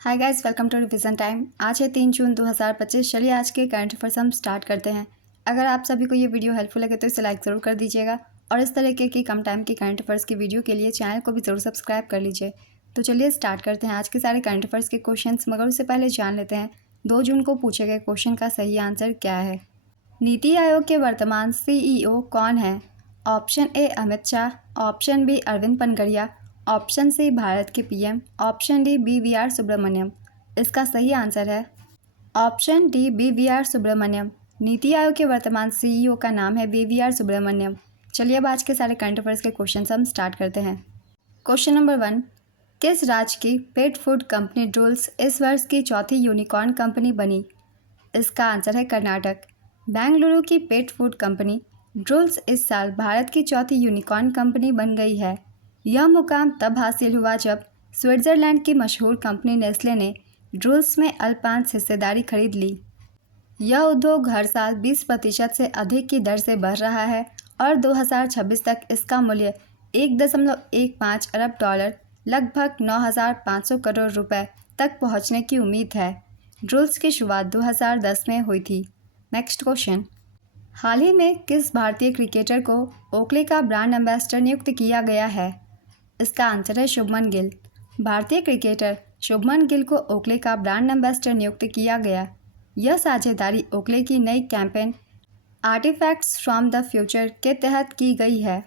Hi guys, welcome to revision time. आज है 3 जून 2025। चलिए आज के करंट अफेयर्स हम स्टार्ट करते हैं। अगर आप सभी को ये वीडियो हेल्पफुल लगे तो इसे लाइक ज़रूर कर दीजिएगा और इस तरीके की कम टाइम की करंट अफेयर्स की वीडियो के लिए चैनल को भी ज़रूर सब्सक्राइब कर लीजिए। तो चलिए स्टार्ट करते हैं आज के सारे करंट अफेयर्स के क्वेश्चंस, मगर उससे पहले जान लेते हैं 2 जून को पूछे गए क्वेश्चन का सही आंसर क्या है। नीति आयोग के वर्तमान CEO कौन है? Option A Amit Shah, option B Arvind Panagariya, option C Bharat के PM, option D BVR Subrahmanyam. इसका सही आंसर है option D BVR Subramaniam. NITI Aayog के वर्तमान CEO का नाम है BVR सुब्रमण्यम। चलिए अब आज के सारे करंट अफेयर्स के क्वेश्चन हम स्टार्ट करते हैं। क्वेश्चन नंबर 1, किस राज्य की पेट फूड कंपनी ड्रूल्स इस वर्ष की चौथी यूनिकॉर्न कंपनी बनी? इसका आंसर है कर्नाटक। बेंगलुरु की पेट फूड कंपनी ड्रूल्स इस साल भारत की चौथी यूनिकॉर्न कंपनी बन गई है। यह मुकाम तब हासिल हुआ जब स्विट्जरलैंड की मशहूर कंपनी नेस्ले ने ड्रूल्स में अल्पांश हिस्सेदारी खरीद ली। यह उद्योग हर साल 20% से अधिक की दर से बढ़ रहा है और 2026 तक इसका मूल्य 1.15 अरब डॉलर, लगभग 9,500 करोड़ रुपए तक पहुंचने की उम्मीद है। ड्रूल्स की शुरुआत 2010 में हुई थी। नेक्स्ट क्वेश्चन, हाल ही में किस भारतीय क्रिकेटर को ओकले का ब्रांड एम्बेसडर नियुक्त किया गया है? इसका आंसर है शुभमन गिल। भारतीय क्रिकेटर शुभमन गिल को ओकले का ब्रांड एम्बेसडर नियुक्त किया गया। यह साझेदारी ओकले की नई campaign artifacts from the future के तहत की गई है।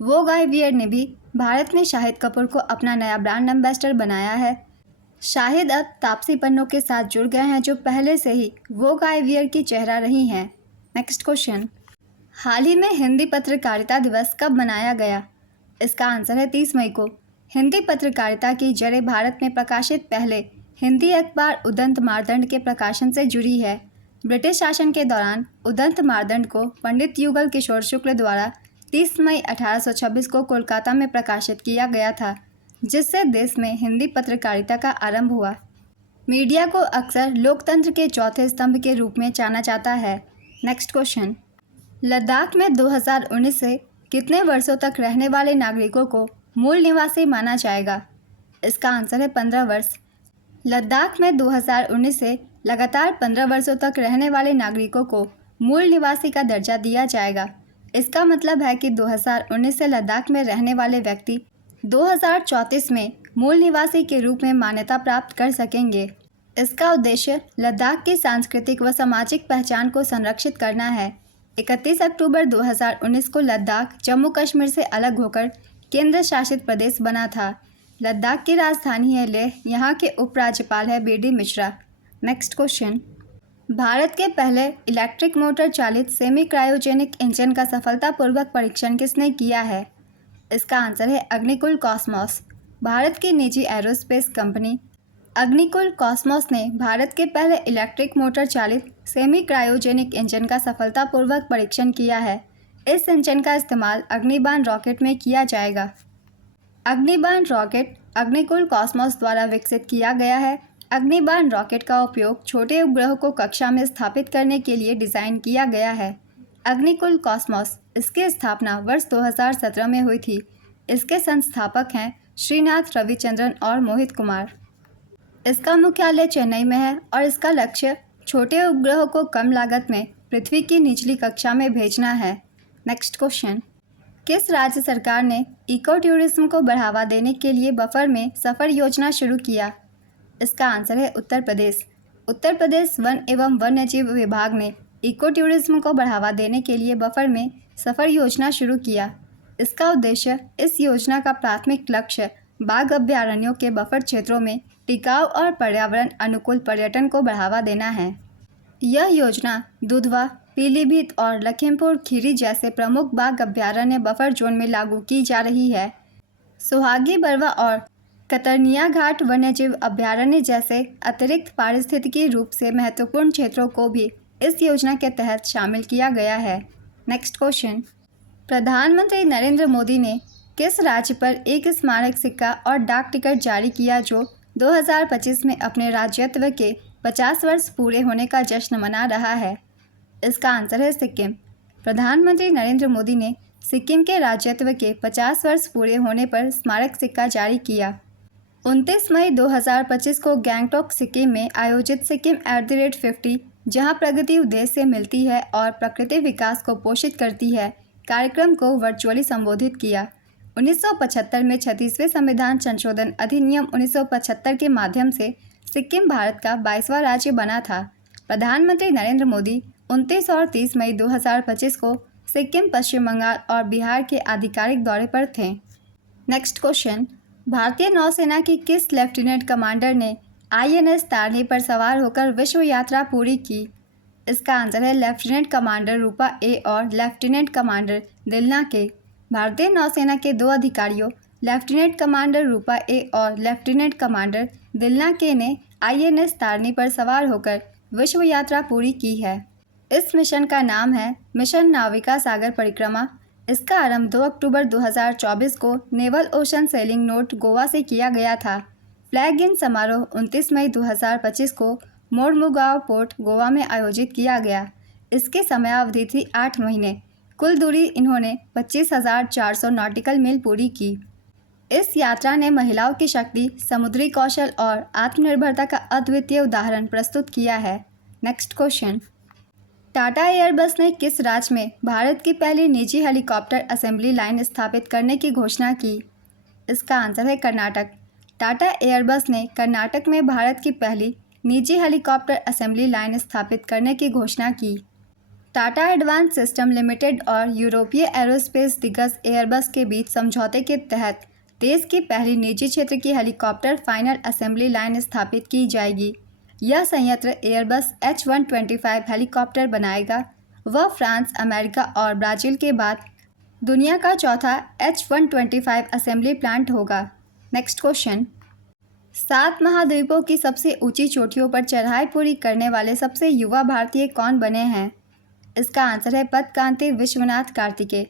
वोग आईवीआर ने भी भारत में शाहिद कपूर को अपना नया ब्रांड एम्बेसडर बनाया है। शाहिद अब तापसी पन्नू के साथ जुड़ गए हैं, जो पहले से ही वोग आईवीआर की चेहरा रही हैं। नेक्स्ट क्वेश्चन, हाल ही में हिंदी पत्रकारिता दिवस कब मनाया गया? इसका आंसर है 30 मई को। हिंदी पत्रकारिता की जड़ें भारत में प्रकाशित पहले हिंदी अखबार उदंत मार्तंड के प्रकाशन से जुड़ी है। ब्रिटिश शासन के दौरान उदंत मार्तंड को पंडित युगल किशोर शुक्ल द्वारा 30 मई 1826 को कोलकाता में प्रकाशित किया गया था, जिससे देश में हिंदी पत्रकारिता का आरंभ हुआ। मीडिया को अक्सर लोकतंत्र के चौथे स्तंभ के रूप में जाना जाता है। नेक्स्ट क्वेश्चन, लद्दाख में 2019 से कितने वर्षों तक रहने वाले नागरिकों को मूल निवासी माना जाएगा? इसका आंसर है 15 वर्ष। लद्दाख में 2019 से लगातार 15 वर्षों तक रहने वाले नागरिकों को मूल निवासी का दर्जा दिया जाएगा। इसका मतलब है कि 2019 से लद्दाख में रहने वाले व्यक्ति 2034 में मूल निवासी के रूप में मान्यता प्राप्त कर सकेंगे। इसका उद्देश्य लद्दाख की सांस्कृतिक व सामाजिक पहचान को संरक्षित करना है। 31 अक्टूबर 2019 को लद्दाख जम्मू कश्मीर से अलग होकर केंद्र शासित प्रदेश बना था। लद्दाख की राजधानी है लेह। यहाँ के उपराज्यपाल है BD Mishra. Next question, Bharat के पहले इलेक्ट्रिक मोटर चालित सेमी क्रायोजेनिक इंजन का सफलतापूर्वक परीक्षण किसने किया है? इसका आंसर है अग्निकुल कॉस्मोस। भारत की निजी एरोस्पेस कंपनी अग्निकुल कॉस्मोस ने भारत के पहले इलेक्ट्रिक मोटर चालित सेमी क्रायोजेनिक इंजन का सफलतापूर्वक परीक्षण किया है। इस इंजन का इस्तेमाल अग्निबाण रॉकेट में किया जाएगा। अग्निबाण रॉकेट अग्निकुल कॉस्मोस द्वारा विकसित किया गया है। अग्निबाण रॉकेट का उपयोग छोटे उपग्रहों को कक्षा में स्थापित करने के लिए डिज़ाइन किया गया है। अग्निकुल कॉस्मोस, इसकी स्थापना वर्ष 2017 में हुई थी। इसके संस्थापक हैं श्रीनाथ रविचंद्रन और मोहित कुमार। इसका मुख्यालय चेन्नई में है और इसका लक्ष्य छोटे उपग्रहों को कम लागत में पृथ्वी की निचली कक्षा में भेजना है। नेक्स्ट क्वेश्चन, किस राज्य सरकार ने इको टूरिज्म को बढ़ावा देने के लिए बफर में सफ़र योजना शुरू किया? इसका आंसर है उत्तर प्रदेश। उत्तर प्रदेश वन एवं वन्यजीव विभाग ने इको टूरिज्म को बढ़ावा देने के लिए बफर में सफ़र योजना शुरू किया। इसका उद्देश्य इस योजना का प्राथमिक लक्ष्य बाघ अभयारण्यों के बफर क्षेत्रों में टिकाऊ और पर्यावरण अनुकूल पर्यटन को बढ़ावा देना है। यह योजना दुधवा, पीलीभीत और लखीमपुर खीरी जैसे प्रमुख बाघ अभयारण्य बफर जोन में लागू की जा रही है। सुहागी बरवा और कतरनिया घाट वन्यजीव अभयारण्य जैसे अतिरिक्त पारिस्थितिकी रूप से महत्वपूर्ण क्षेत्रों को भी इस योजना के तहत शामिल किया गया है। नेक्स्ट क्वेश्चन, प्रधानमंत्री नरेंद्र मोदी ने किस राज्य पर एक स्मारक सिक्का और डाक टिकट जारी किया जो 2025 में अपने राज्यत्व के 50 वर्ष पूरे होने का जश्न मना रहा है? इसका आंसर है सिक्किम। प्रधानमंत्री नरेंद्र मोदी ने सिक्किम के राज्यत्व के 50 वर्ष पूरे होने पर स्मारक सिक्का जारी किया। 29 मई 2025 को गैंगटॉक सिक्किम में आयोजित सिक्किम @50, जहां प्रगति उद्देश्य से मिलती है और प्रकृति विकास को पोषित करती है, कार्यक्रम को वर्चुअली संबोधित किया। 1975 में 36वें संविधान संशोधन अधिनियम 1975 के माध्यम से सिक्किम भारत का 22वां राज्य बना था। प्रधानमंत्री नरेंद्र मोदी 29 और 30 मई 2025 को सिक्किम, पश्चिम बंगाल और बिहार के आधिकारिक दौरे पर थे। नेक्स्ट क्वेश्चन, भारतीय नौसेना की किस लेफ्टिनेंट कमांडर ने INS तारनी पर सवार होकर विश्व यात्रा पूरी की? इसका आंसर है लेफ्टिनेंट कमांडर रूपा ए और लेफ्टिनेंट कमांडर दिलना के। भारतीय नौसेना के 2 अधिकारियों लेफ्टिनेंट कमांडर रूपा ए और लेफ्टिनेंट कमांडर दिलना के ने INS तारनी पर सवार होकर विश्व यात्रा पूरी की है। इस मिशन का नाम है मिशन नाविका सागर परिक्रमा। इसका आरंभ 2 अक्टूबर 2024 को naval ocean selling note Goa से किया गया था। फ्लैग इन समारोह 29 मई 2025 को मोरमुगांव पोर्ट गोवा में आयोजित किया गया। इसकी समयावधि थी 8 महीने। कुल दूरी इन्होंने 25,400 नॉटिकल मील पूरी की। इस यात्रा ने महिलाओं की शक्ति, समुद्री कौशल और आत्मनिर्भरता का अद्वितीय उदाहरण प्रस्तुत किया है। नेक्स्ट क्वेश्चन, टाटा एयरबस ने किस राज्य में भारत की पहली निजी हेलीकॉप्टर असेंबली लाइन स्थापित करने की घोषणा की? इसका आंसर है कर्नाटक। टाटा एयरबस ने कर्नाटक में भारत की पहली निजी हेलीकॉप्टर असेंबली लाइन स्थापित करने की घोषणा की। टाटा एडवांस सिस्टम लिमिटेड और यूरोपीय एरोस्पेस दिग्गज एयरबस के बीच समझौते के तहत देश की पहली निजी क्षेत्र की हेलीकॉप्टर फाइनल असेंबली लाइन स्थापित की जाएगी। यह संयंत्र एयरबस H125 हेलीकॉप्टर बनाएगा। वह फ्रांस, अमेरिका और ब्राज़ील के बाद दुनिया का चौथा H125 असेंबली प्लांट होगा। नेक्स्ट क्वेश्चन, 7 महाद्वीपों की सबसे ऊंची चोटियों पर चढ़ाई पूरी करने वाले सबसे युवा भारतीय कौन बने हैं? इसका आंसर है पदकांति विश्वनाथ कार्तिकेय।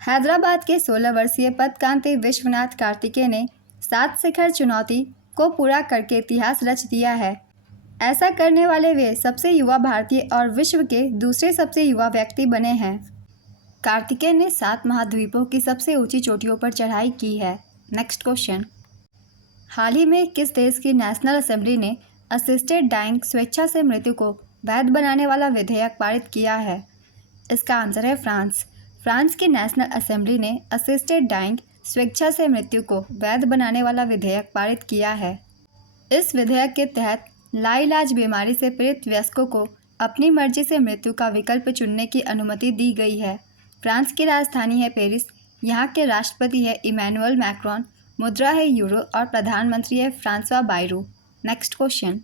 हैदराबाद के 16 वर्षीय पदकांति विश्वनाथ कार्तिकेय ने 7 शिखर चुनौती को पूरा करके इतिहास रच दिया है। ऐसा करने वाले वे सबसे युवा भारतीय और विश्व के दूसरे सबसे युवा व्यक्ति बने हैं। कार्तिकेय ने 7 महाद्वीपों की सबसे ऊंची चोटियों पर चढ़ाई की है। नेक्स्ट क्वेश्चन, हाल ही में किस देश की नेशनल असेंबली ने असिस्टेड डाइंग स्वेच्छा से मृत्यु को वैध बनाने वाला विधेयक पारित किया है? इसका आंसर है फ्रांस। फ्रांस की नेशनल असेंबली ने असिस्टेड डाइंग स्वेच्छा से मृत्यु को वैध बनाने वाला विधेयक पारित किया है। इस विधेयक के तहत लाइलाज बीमारी से पीड़ित वयस्कों को अपनी मर्जी से मृत्यु का विकल्प चुनने की अनुमति दी गई है। फ्रांस की राजधानी है पेरिस। यहाँ के राष्ट्रपति है इमैनुअल मैक्रोन। मुद्रा है यूरो और प्रधानमंत्री है फ्रांसवा बायरू। नेक्स्ट क्वेश्चन,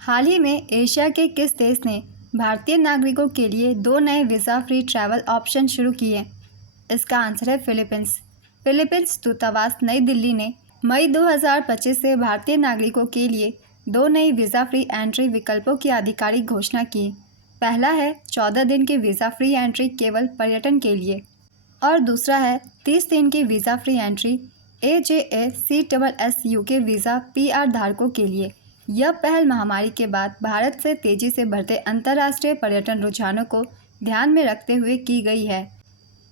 हाल ही में एशिया के किस देश ने भारतीय नागरिकों के लिए 2 नए वीज़ा फ्री ट्रैवल ऑप्शन शुरू किए? इसका आंसर है फिलीपींस। फिलीपींस दूतावास नई दिल्ली ने मई 2025 से भारतीय नागरिकों के लिए 2 नई वीज़ा फ्री एंट्री विकल्पों की आधिकारिक घोषणा की। पहला है 14 दिन की वीज़ा फ्री एंट्री केवल पर्यटन के लिए और दूसरा है 30 दिन की visa free entry AJACSS UK visa PR धारकों के लिए। यह पहल महामारी के बाद भारत से तेज़ी से बढ़ते अंतर्राष्ट्रीय पर्यटन रुझानों को ध्यान में रखते हुए की गई है।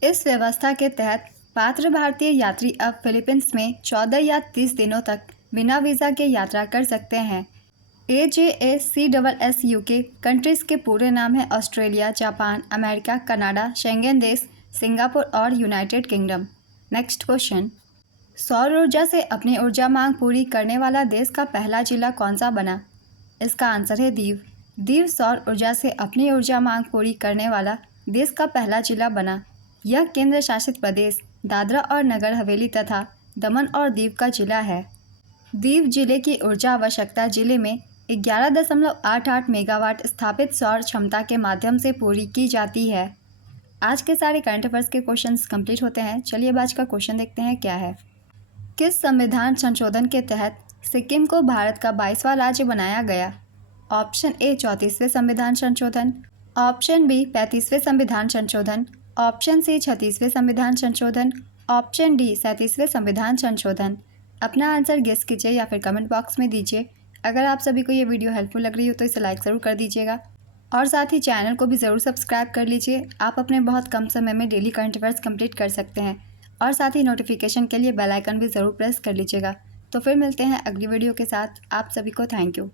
इस व्यवस्था के तहत पात्र भारतीय यात्री अब फिलीपींस में 14 या 30 दिनों तक बिना वीज़ा के यात्रा कर सकते हैं। AJACSS UK कंट्रीज़ के पूरे नाम है Australia, Japan, America, Canada, Schengen देश, सिंगापुर और यूनाइटेड किंगडम। नेक्स्ट क्वेश्चन, सौर ऊर्जा से अपनी ऊर्जा मांग पूरी करने वाला देश का पहला जिला कौन सा बना? इसका आंसर है दीव। दीव सौर ऊर्जा से अपनी ऊर्जा मांग पूरी करने वाला देश का पहला जिला बना। यह केंद्र शासित प्रदेश दादरा और नगर हवेली तथा दमन और दीव का जिला है। दीव जिले की ऊर्जा आवश्यकता जिले में 11.88 मेगावाट स्थापित सौर क्षमता के माध्यम से पूरी की जाती है। आज के सारे करंट अफेयर्स के क्वेश्चंस कंप्लीट होते हैं। चलिए अब आज का क्वेश्चन देखते हैं क्या है। किस संविधान संशोधन के तहत सिक्किम को भारत का 22वां राज्य बनाया गया? ऑप्शन ए 34वें संविधान संशोधन, ऑप्शन बी 35वें संविधान संशोधन, ऑप्शन सी 36वें संविधान संशोधन, ऑप्शन डी 37वें संविधान संशोधन। अपना आंसर गेस कीजिए या फिर कमेंट बॉक्स में दीजिए। अगर आप सभी को ये वीडियो हेल्पफुल लग रही हो तो इसे लाइक ज़रूर कर दीजिएगा और साथ ही चैनल को भी ज़रूर सब्सक्राइब कर लीजिए। आप अपने बहुत कम समय में डेली करंट अफेयर्स कंप्लीट कर सकते हैं और साथ ही नोटिफिकेशन के लिए बेल आइकन भी ज़रूर प्रेस कर लीजिएगा तो फिर मिलते हैं अगली वीडियो के साथ। आप सभी को थैंक यू।